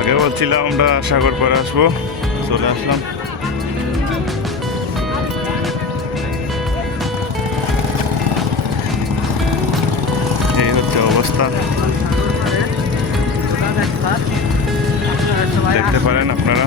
আগে বলছিলাম আমরা সাগর পাড়ে আসবো, চলে আসলাম। এই হচ্ছে অবস্থা, দেখতে পারেন আপনারা।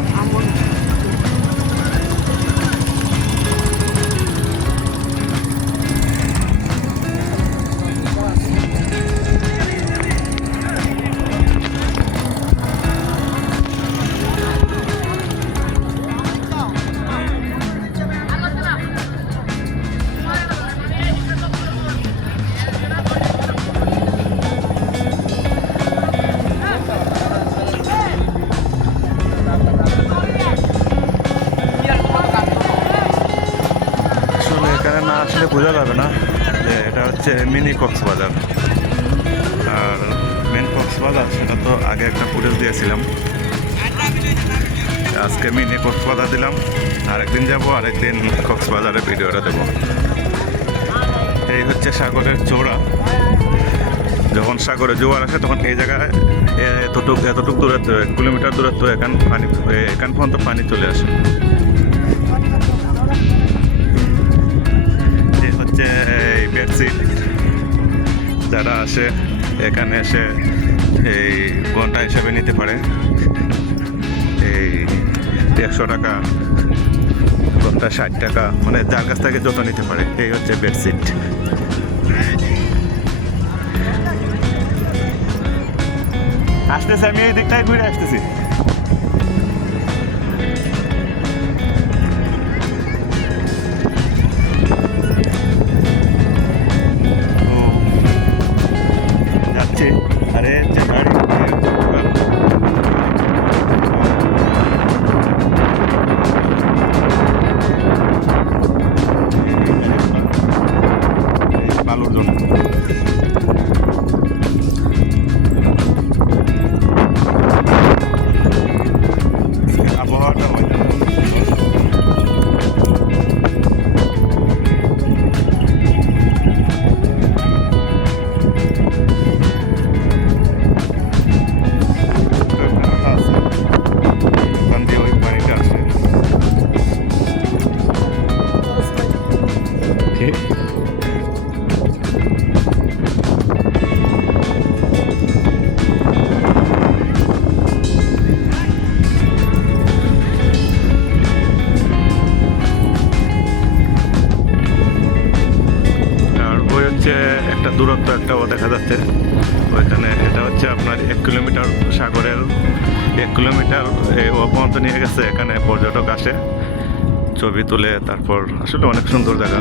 এখানে না আসলে বোঝা যাবে না যে এটা হচ্ছে মিনি কক্সবাজার। আর মেন কক্সবাজার সেটা তো আগে একটা ফুটেজ দিয়েছিলাম, আজকে মিনি কক্সবাজার দিলাম। আরেকদিন যাব, আরেকদিন কক্সবাজারের ভিডিওটা দেবো। এই হচ্ছে সাগরের চওড়া। যখন সাগরে জোয়ার আসে তখন এই জায়গায় এতটুক দূরত্ব, 1 কিলোমিটার দূরত্ব এখান পর্যন্ত পানি চলে আসে। এই হচ্ছে এই বেডশিট, যারা আসে এখানে এসে এই ঘন্টা হিসাবে নিতে পারে। এই 100 টাকা, ঘন্টা 60 টাকা, মানে যার কাছ থেকে যত নিতে পারে। এই হচ্ছে বেডশিট। আসতেছে, আমি এই দিকটায় ঘুরে আসতেছি। যাচ্ছি, আরে বালুর জন্য আবহাওয়াটা একটা দূরত্ব একটাও দেখা যাচ্ছে ওইখানে। এটা হচ্ছে আপনার 1 কিলোমিটার, সাগরের 1 কিলোমিটার পর্যন্ত নিয়ে গেছে। এখানে পর্যটক আসে, ছবি তুলে, তারপর আসলে অনেক সুন্দর জায়গা।